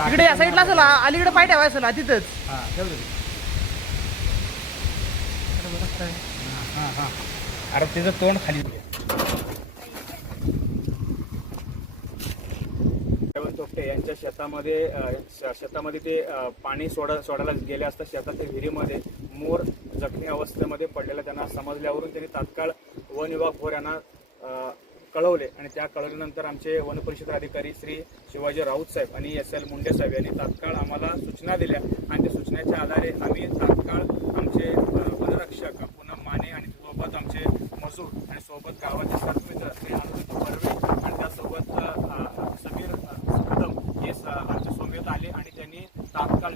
इकडे या साईडला असेल आ- अलीकडे पाय ठेवायचं असेल हा, तिथंच हा. हा, हा. अरे तिचं तोंड खाली तोपटे यांच्या शेतामध्ये शेतामध्ये ते पाणी सोडा सोडायला गेले असता शेताच्या विहिरीमध्ये मोर जखमी अवस्थेमध्ये पडलेला त्यांना समजल्यावरून त्यांनी तात्काळ वन विभाग भोर यांना कळवले. आणि त्या कळवल्यानंतर आमचे वनपरिषद अधिकारी श्री शिवाजी राऊत साहेब आणि एस एल मुंडे साहेब यांनी तात्काळ आम्हाला सूचना दिल्या. आणि त्या सूचनेच्या आधारे आम्ही तात्काळ आमचे वनरक्षक पूनम माने आणि सोबत आमचे मजूर आणि सोबत गावाचे सरपंच श्री आनंद बर्वे आणि त्यासोबत समीर कदम हे स- आमच्यासोबत आले आणि त्यांनी तात्काळ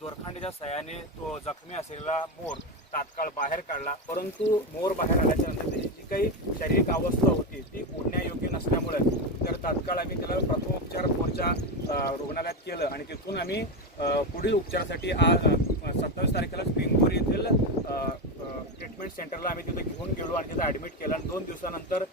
दोरखंडीच्या सहाय्याने तो जखमी असलेला मोर तात्काळ बाहेर काढला. परंतु मोर बाहेर आल्याच्यानंतर त्याची जी काही शारीरिक अवस्था होती ती ओढण्यायोग्य नसल्यामुळे तर तात्काळ आम्ही त्याला प्रथम उपचार मोरच्या रुग्णालयात केलं आणि तिथून आम्ही पुढील उपचारासाठी आज सत्तावीस तारखेला पिंगोर येथील ट्रीटमेंट सेंटरला आम्ही तिथे घेऊन गेलो आणि तिथे ॲडमिट केलं. आणि दोन दिवसानंतर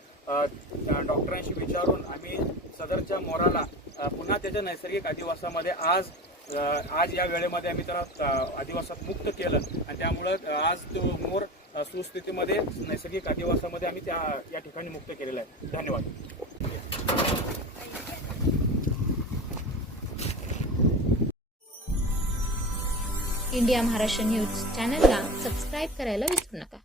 डॉक्टरांशी विचारून आम्ही सदरच्या मोराला पुन्हा त्याच्या नैसर्गिक अधिवासामध्ये आज आज या वेळेमध्ये आम्ही त्याला अधिवासात मुक्त केलं. आणि त्यामुळं आज तो मोर सुस्थितीमध्ये नैसर्गिक अधिवासामध्ये आम्ही त्या या ठिकाणी मुक्त केलेला आहे. धन्यवाद. इंडिया महाराष्ट्र न्यूज चॅनलला सबस्क्राईब करायला विसरू नका.